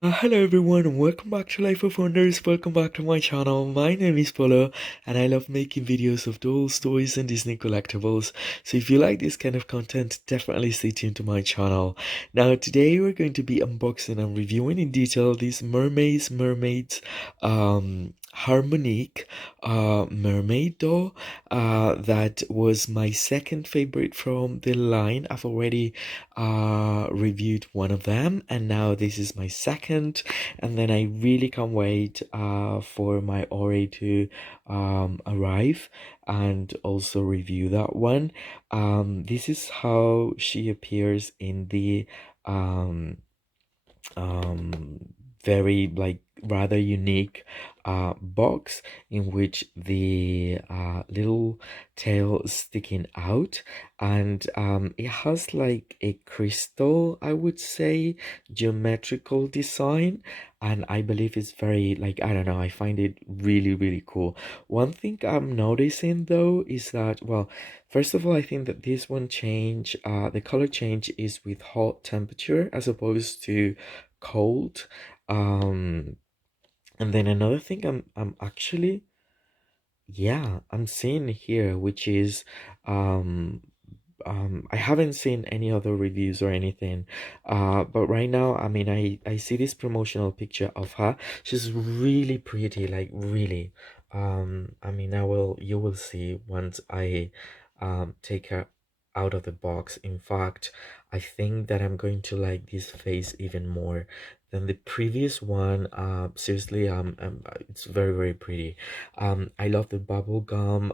Hello everyone and welcome back to Life of Wonders. Welcome back to my channel. My name is Polo and I love making videos of dolls, toys and Disney collectibles. So if you like this kind of content, definitely stay tuned to my channel. Now today we're going to be unboxing and reviewing in detail this Mermaze Mermaids Harmonique mermaid doll. That was my second favorite from the line. I've already reviewed one of them and now this is my second, and then I really can't wait for my Ori to arrive and also review that one. This is how she appears in the um um, very like rather unique box in which the little tail is sticking out, and it has like a crystal, I would say, geometrical design, and I believe it's very like, I don't know, I find it really cool. One thing I'm noticing though is that, well, first of all, I think that this one change, the color change is with hot temperature as opposed to cold. Um, and then another thing I'm actually, yeah, I'm seeing here, which is um I haven't seen any other reviews or anything, but right now, I mean, I see this promotional picture of her. She's really pretty, like really. I mean, you will see once I take her out of the box. In fact, I think that I'm going to like this face even more than the previous one. Seriously, it's very pretty. I love the bubble gum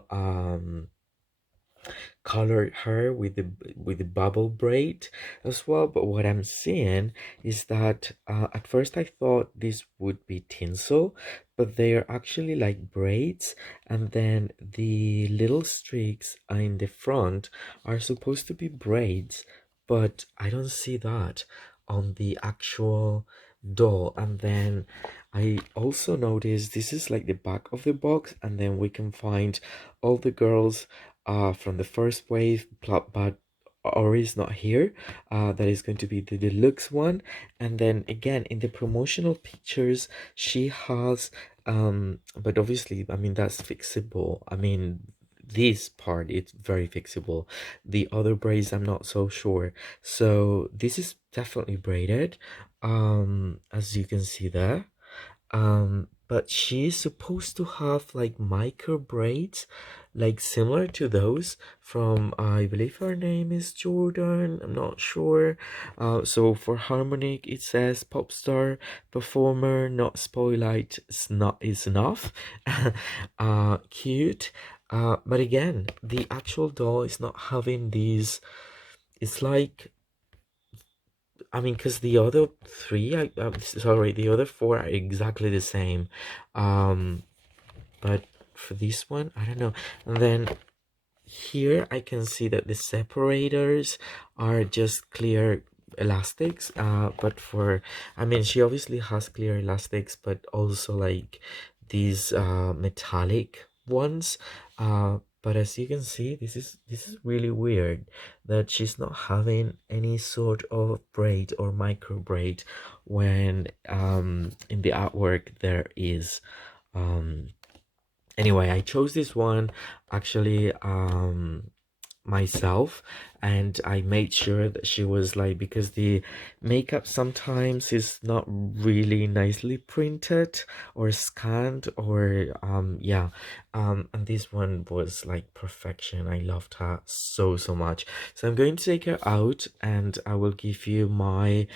colored hair with the bubble braid as well. But what I'm seeing is that at first I thought this would be tinsel, but they are actually like braids, and then the little streaks in the front are supposed to be braids, but I don't see that on the actual doll. And then I also noticed this is like the back of the box, and then we can find all the girls from the first wave, but Ori is not here. That is going to be the deluxe one. And then again in the promotional pictures, she has but obviously, I mean, that's fixable. I mean, this part it's very fixable. The other braids I'm not so sure. So this is definitely braided, as you can see there. But she's supposed to have like micro braids, like similar to those from, I believe her name is Jordan, I'm not sure. So for Harmonic, it says pop star performer, not spoilite, it's not is enough. Cute. But again, the actual doll is not having these. It's like, I mean, because the other three, sorry, the other four are exactly the same. Um, but for this one, I don't know. And then here I can see that the separators are just clear elastics. But for, I mean, she obviously has clear elastics, but also like these metallic ones. But as you can see, this is really weird that she's not having any sort of braid or micro braid when in the artwork there is. um Anyway, I chose this one actually myself, and I made sure that she was like, because the makeup sometimes is not really nicely printed or scanned, or yeah, and this one was like perfection. I loved her so much. So I'm going to take her out and I will give you my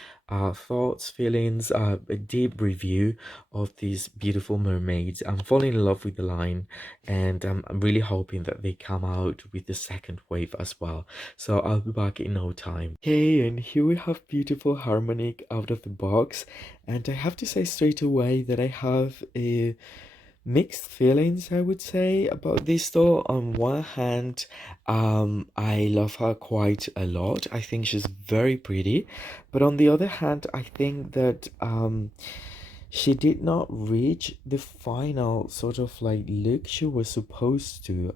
thoughts, feelings, a deep review of these beautiful mermaids. I'm falling in love with the line, and I'm really hoping that they come out with the second wave as well. So I'll be back in no time. Okay, and here we have beautiful Harmonic out of the box, and I have to say straight away that I have a mixed feelings, I would say, about this doll. On one hand, I love her quite a lot. I think she's very pretty, but on the other hand, I think that she did not reach the final sort of like look she was supposed to.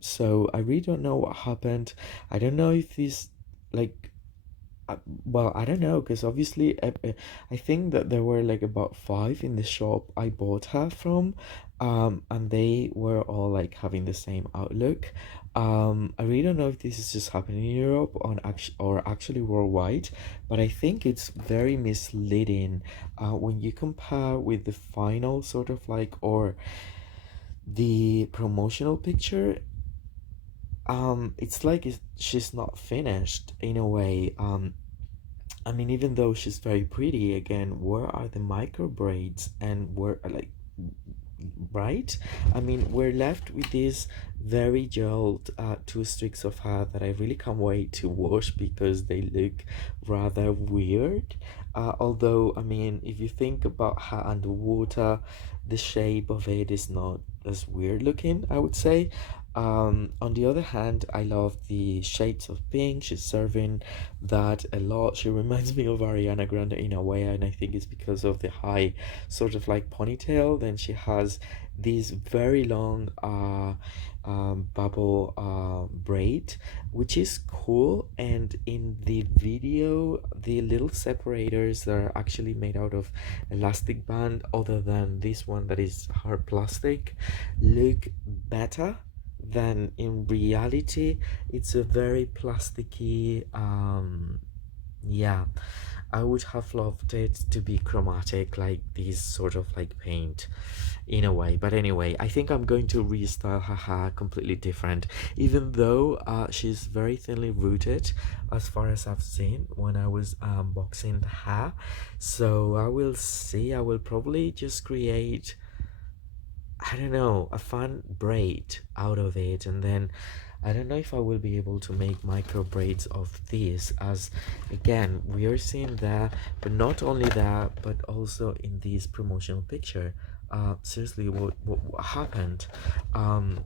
So I really don't know what happened. I don't know if this like Uh, well, I don't know, because obviously I think that there were like about five in the shop I bought her from, and they were all like having the same outlook. I really don't know if this is just happening in Europe or actually worldwide, but I think it's very misleading when you compare with the final sort of like or the promotional picture. It's like she's not finished in a way. I mean, even though she's very pretty, again, where are the micro braids and where, like, right? I mean, we're left with these very gelled two streaks of hair that I really can't wait to wash because they look rather weird. Although, I mean, if you think about hair underwater, the shape of it is not as weird looking, I would say. On the other hand, I love the shades of pink. She's serving that a lot. She reminds me of Ariana Grande in a way, and I think it's because of the high sort of like ponytail. Then she has this very long bubble braid, which is cool. And in the video, the little separators that are actually made out of elastic band, other than this one that is hard plastic, look better than in reality. It's a very plasticky yeah, I would have loved it to be chromatic, like this sort of like paint in a way. But anyway, I think I'm going to restyle her hair completely different, even though she's very thinly rooted as far as I've seen when I was boxing the hair. So I will see. I will probably just create, I don't know, a fun braid out of it, and then I don't know if I will be able to make micro braids of this, as again we are seeing that, but not only that, but also in this promotional picture. Seriously, what happened? Um,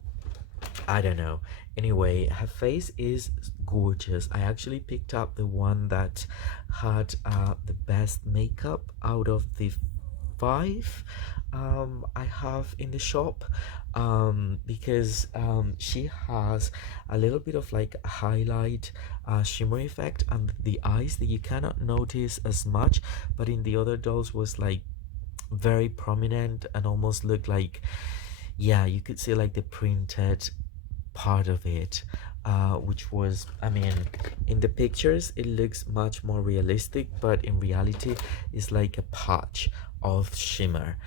I don't know. Anyway, her face is gorgeous. I actually picked up the one that had the best makeup out of the five I have in the shop, because she has a little bit of like a highlight shimmer effect and the eyes that you cannot notice as much, but in the other dolls was like very prominent and almost looked like, yeah, you could see like the printed part of it, which was, I mean, in the pictures it looks much more realistic, but in reality it's like a patch of shimmer.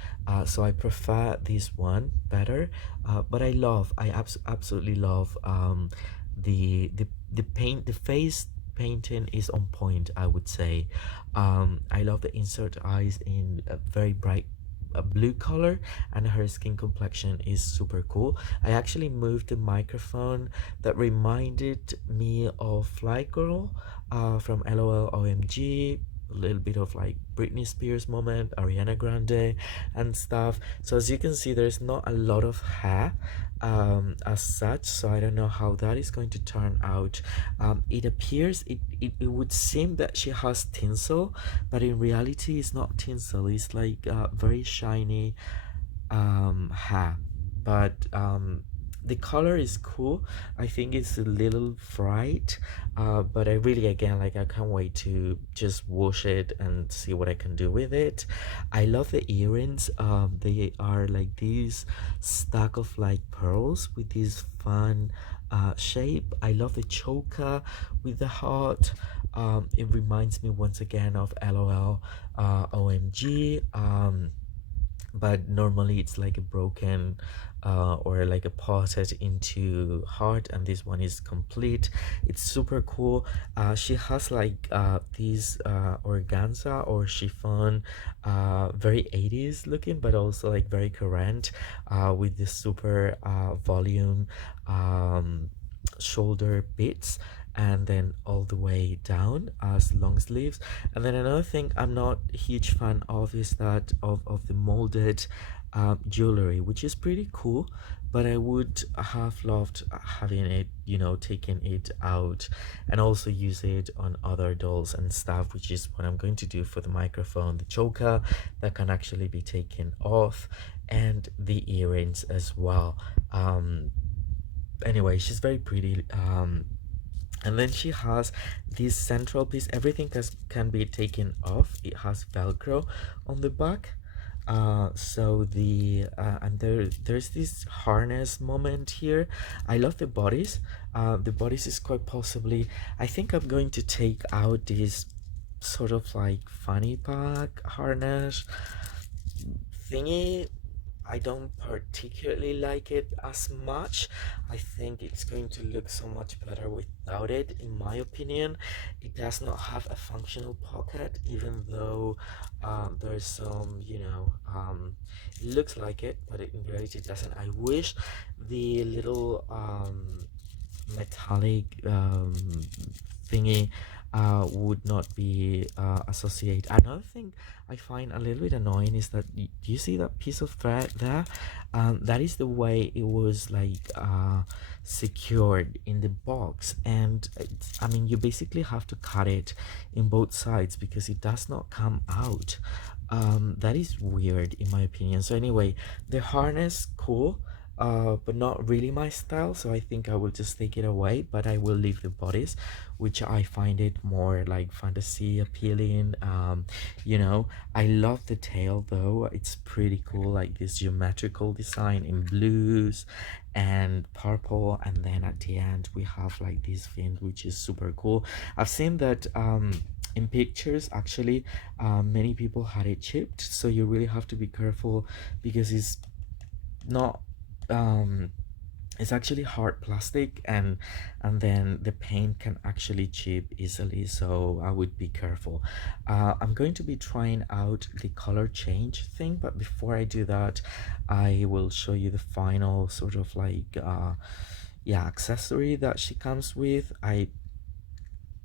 So I prefer this one better, but I absolutely love the paint, the face painting is on point, I would say. I love the insert eyes in a very bright a blue color, and her skin complexion is super cool. I actually moved the microphone that reminded me of Fly Girl from LOL OMG, a little bit of like Britney Spears moment, Ariana Grande and stuff. So as you can see, there's not a lot of hair as such, so I don't know how that is going to turn out. It appears, it would seem that she has tinsel, but in reality it's not tinsel. It's like very shiny hair, but the color is cool. I think it's a little bright, but I really, again, like, I can't wait to just wash it and see what I can do with it. I love the earrings. They are like these stack of like pearls with this fun shape. I love the choker with the heart. It reminds me once again of LOL OMG, but normally it's like a broken or like a potted into heart, and this one is complete. It's super cool. She has like these organza or chiffon, very 80s looking, but also like very current, with this super volume shoulder bits, and then all the way down as long sleeves. And then another thing I'm not a huge fan of is that of the molded jewelry, which is pretty cool, but I would have loved having it, you know, taking it out and also use it on other dolls and stuff, which is what I'm going to do for the microphone, the choker that can actually be taken off, and the earrings as well. Anyway, she's very pretty. And then she has this central piece. Everything can be taken off. It has Velcro on the back. So and there's this harness moment here. I love the bodice. The bodice is quite possibly, I think I'm going to take out this sort of like fanny pack harness thingy. I don't particularly like it as much. I think it's going to look so much better without it, in my opinion. It does not have a functional pocket, even though there's some, it looks like it, but in reality it doesn't. I wish the little metallic thingy would not be associated. Another thing I find a little bit annoying is that do you see that piece of thread there? That is the way it was like secured in the box, and I mean, you basically have to cut it in both sides because it does not come out. That is weird in my opinion. So anyway, the harness, cool, but not really my style, so I think I will just take it away, but I will leave the bodice, which I find it more like fantasy appealing. I love the tail though. It's pretty cool, like this geometrical design in blues and purple, and then at the end we have like this fin, which is super cool. I've seen that in pictures actually. Many people had it chipped, so you really have to be careful because it's not it's actually hard plastic, and then the paint can actually chip easily, so I would be careful. I'm going to be trying out the color change thing, but before I do that, I will show you the final sort of like yeah, accessory that she comes with. I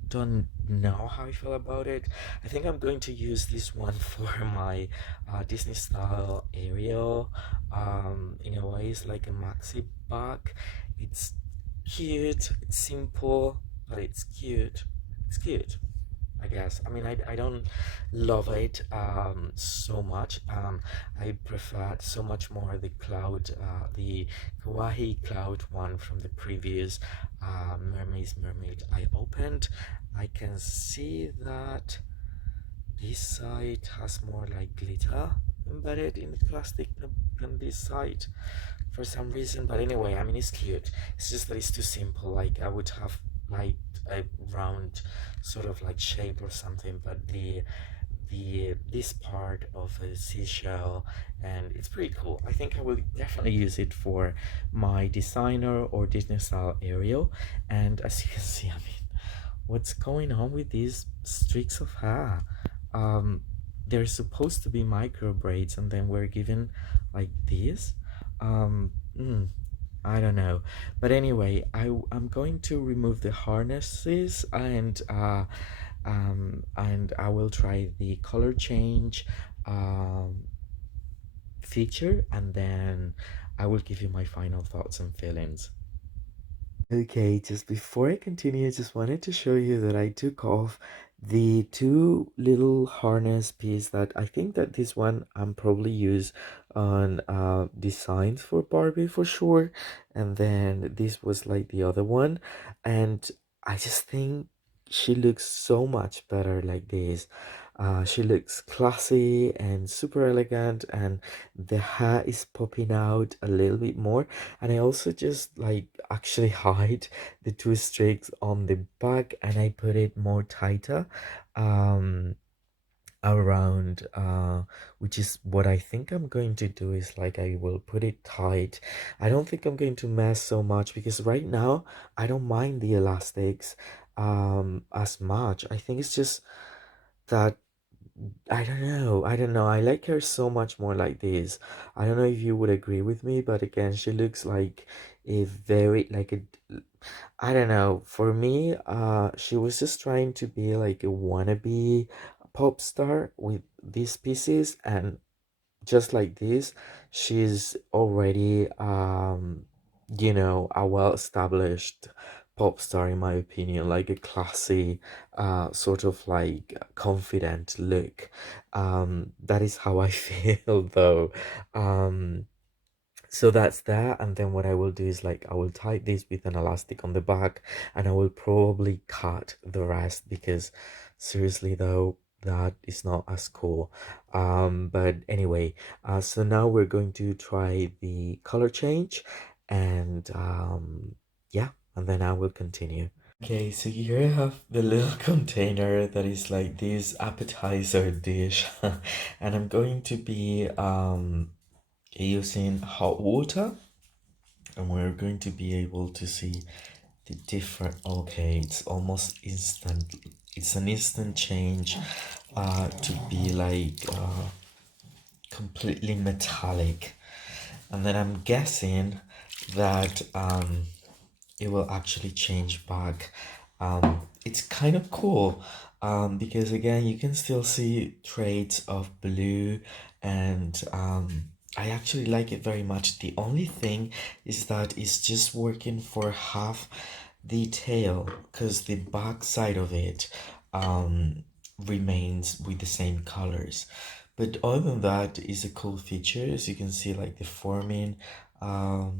don't know how I feel about it. I think I'm going to use this one for my Disney style Ariel. In a way, it's like a maxi bag. It's cute, it's simple, but it's cute. It's cute, I guess. I mean, I don't love it so much. I prefer so much more the cloud, the kawaii cloud one from the previous Mermaze Mermaid I opened. I can see that this side has more like glitter embedded in the plastic than this side for some reason. But anyway, I mean, it's cute. It's just that it's too simple. Like I would have like a round sort of like shape or something, but this part of a seashell, and it's pretty cool. I think I will definitely use it for my designer or Disney style Ariel. And as you can see, I mean, what's going on with these streaks of hair? um they're supposed to be micro braids, and then we're given like this. um mm, I don't know, but anyway, I'm going to remove the harnesses, and I will try the color change um feature, and then I will give you my final thoughts and feelings. Okay, just before I continue, I just wanted to show you that I took off the two little harness piece that I think that this one I'm probably use on designs for Barbie for sure, and then this was like the other one, and I just think she looks so much better like this. She looks classy and super elegant, and the hair is popping out a little bit more. And I also just like actually hide the two streaks on the back, and I put it more tighter um around, which is what I think I'm going to do, is like I will put it tight. I don't think I'm going to mess so much because right now I don't mind the elastics as much. I think it's just that I don't know. I like her so much more like this. I don't know if you would agree with me, but again, she looks like a very like a I don't know. For me, she was just trying to be like a wannabe pop star with these pieces, and just like this, she's already a well-established pop star in my opinion, like a classy sort of like confident look. That is how I feel though. um So that's that, and then what I will do is like I will tie this with an elastic on the back, and I will probably cut the rest because seriously though, that is not as cool. But anyway, so now we're going to try the color change, and yeah, and then I will continue. Okay, so here I have the little container that is like this appetizer dish, and I'm going to be using hot water, and we're going to be able to see the different. Okay, it's almost instant. It's an instant change to be like completely metallic, and then I'm guessing that it will actually change back. It's kind of cool because again you can still see traits of blue, and I actually like it very much. The only thing is that it's just working for half the tail because the back side of it remains with the same colors. But other than that, is a cool feature. As you can see, like the forming, I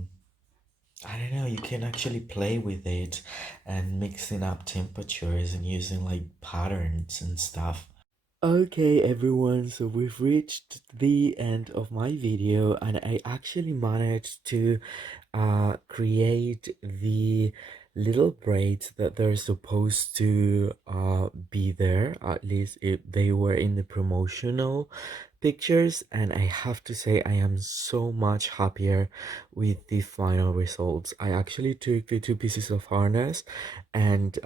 don't know, you can actually play with it and mixing up temperatures and using like patterns and stuff. Okay everyone, so we've reached the end of my video, and I actually managed to create the little braids that they're supposed to be there. At least they were in the promotional pictures, and I have to say I am so much happier with the final results. I actually took the two pieces of harness, and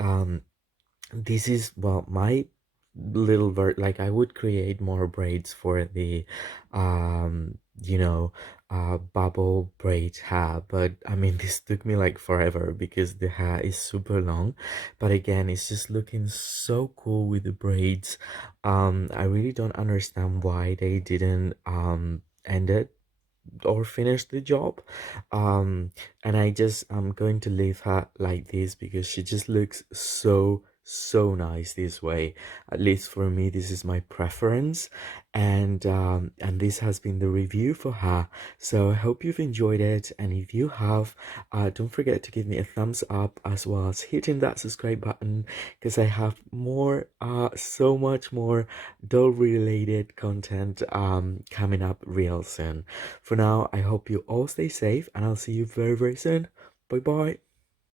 this is, well, my little like I would create more braids for the you know bubble braid hair, but I mean this took me like forever because the hair is super long. But again, it's just looking so cool with the braids. I really don't understand why they didn't end it or finish the job. um and I just I'm going to leave her like this because she just looks so nice this way. At least for me, this is my preference. And this has been the review for her. So I hope you've enjoyed it, and if you have, don't forget to give me a thumbs up as well as hitting that subscribe button, because I have more so much more doll related content coming up real soon. For now, I hope you all stay safe, and I'll see you very soon. Bye bye.